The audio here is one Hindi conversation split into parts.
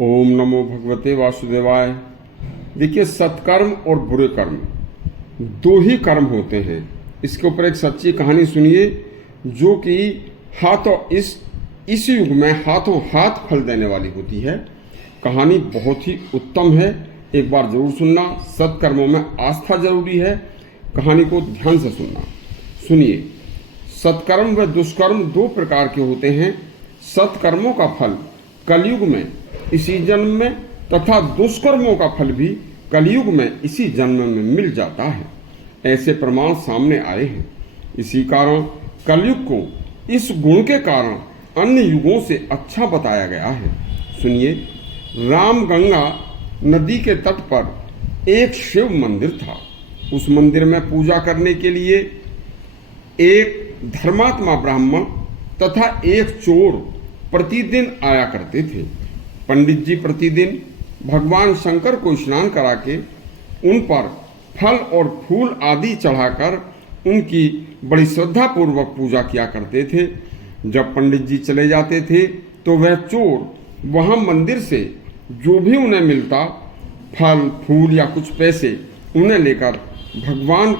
ओम नमो भगवते वासुदेवाय। देखिए, सत्कर्म और बुरे कर्म दो ही कर्म होते हैं। इसके ऊपर एक सच्ची कहानी सुनिए, जो कि इस युग में हाथों हाथ फल देने वाली होती है। कहानी बहुत ही उत्तम है, एक बार जरूर सुनना। सत्कर्मों में आस्था जरूरी है, कहानी को ध्यान से सुनना। सुनिए, सत्कर्म व दुष्कर्म दो प्रकार के होते हैं। सत्कर्मों का फल कलयुग में इसी जन्म में तथा दुष्कर्मों का फल भी कलयुग में इसी जन्म में मिल जाता है। ऐसे प्रमाण सामने आए हैं। इसी कारण कलयुग को इस गुण के कारण अन्य युगों से अच्छा बताया गया है। सुनिए, रामगंगा नदी के तट पर एक शिव मंदिर था। उस मंदिर में पूजा करने के लिए एक धर्मात्मा ब्राह्मण तथा एक चोर प्रतिदिन आया करते थे। पंडित जी प्रतिदिन भगवान शंकर को स्नान करा के उन पर फल और फूल आदि चढ़ाकर उनकी बड़ी श्रद्धा पूर्वक पूजा किया करते थे। जब पंडित जी चले जाते थे तो वह चोर वहां मंदिर से जो भी उन्हें मिलता, फल फूल या कुछ पैसे, उन्हें लेकर भगवान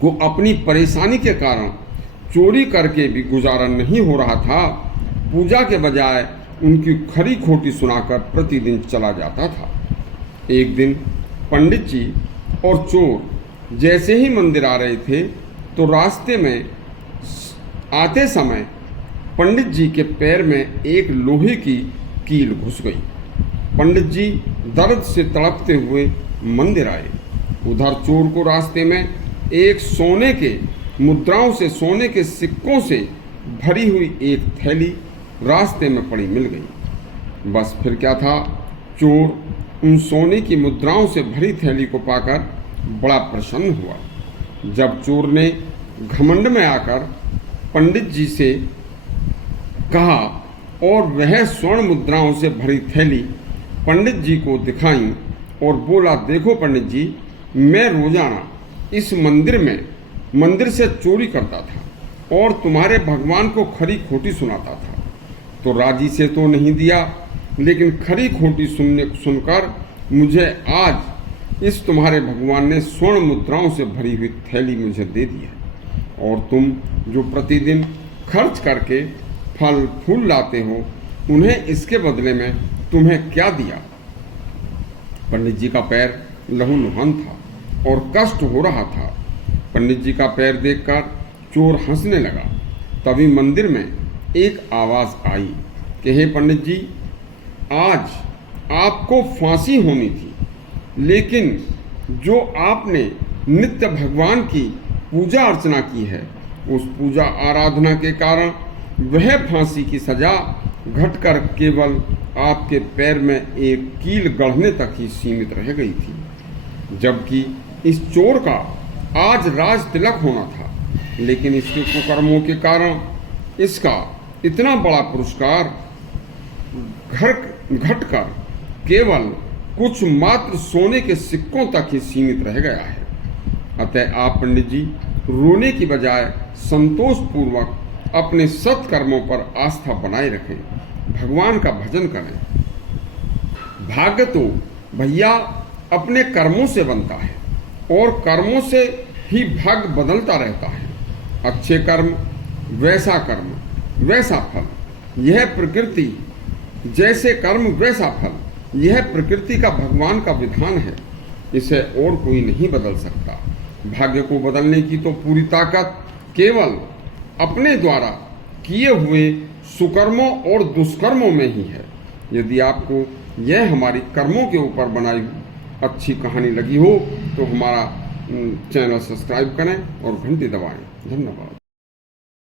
को अपनी परेशानी के कारण चोरी करके भी गुजारा नहीं हो रहा था, पूजा के बजाय उनकी खरी खोटी सुनाकर प्रतिदिन चला जाता था। एक दिन पंडित जी और चोर जैसे ही मंदिर आ रहे थे तो रास्ते में आते समय पंडित जी के पैर में एक लोहे की कील घुस गई। पंडित जी दर्द से तड़पते हुए मंदिर आए। उधर चोर को रास्ते में एक सोने के मुद्राओं से, सोने के सिक्कों से भरी हुई एक थैली रास्ते में पड़ी मिल गई। बस फिर क्या था, चोर उन सोने की मुद्राओं से भरी थैली को पाकर बड़ा प्रसन्न हुआ। जब चोर ने घमंड में आकर पंडित जी से कहा और वह स्वर्ण मुद्राओं से भरी थैली पंडित जी को दिखाई और बोला, देखो पंडित जी, मैं रोजाना इस मंदिर से चोरी करता था और तुम्हारे भगवान को खरी खोटी सुनाता था। तो राजी से तो नहीं दिया, लेकिन खरी खोटी सुनकर मुझे आज इस तुम्हारे भगवान ने स्वर्ण मुद्राओं से भरी हुई थैली मुझे दे दी है। और तुम जो प्रतिदिन खर्च करके फल फूल लाते हो, उन्हें इसके बदले में तुम्हें क्या दिया? पंडित जी का पैर लहूलुहान था और कष्ट हो रहा था। पंडित जी का पैर देखकर चोर हंसने लगा। तभी मंदिर में एक आवाज आई कि हे पंडित जी, आज आपको फांसी होनी थी, लेकिन जो आपने नित्य भगवान की पूजा अर्चना की है, उस पूजा आराधना के कारण वह फांसी की सजा घटकर केवल आपके पैर में एक कील गढ़ने तक ही सीमित रह गई थी। जबकि इस चोर का आज राज तिलक होना था, लेकिन इसके कुकर्मों के कारण इसका इतना बड़ा पुरस्कार घटकर केवल कुछ मात्र सोने के सिक्कों तक ही सीमित रह गया है। अतः आप पंडित जी रोने की बजाय संतोष पूर्वक अपने सत्कर्मों पर आस्था बनाए रखें, भगवान का भजन करें। भाग्य तो भैया अपने कर्मों से बनता है और कर्मों से ही भाग्य बदलता रहता है। अच्छे कर्म वैसा फल, यह प्रकृति जैसे कर्म वैसा फल, यह प्रकृति का भगवान का विधान है। इसे और कोई नहीं बदल सकता। भाग्य को बदलने की तो पूरी ताकत केवल अपने द्वारा किए हुए सुकर्मों और दुष्कर्मों में ही है। यदि आपको यह हमारी कर्मों के ऊपर बनाई अच्छी कहानी लगी हो तो हमारा चैनल सब्सक्राइब करें और घंटी दबाएं। धन्यवाद।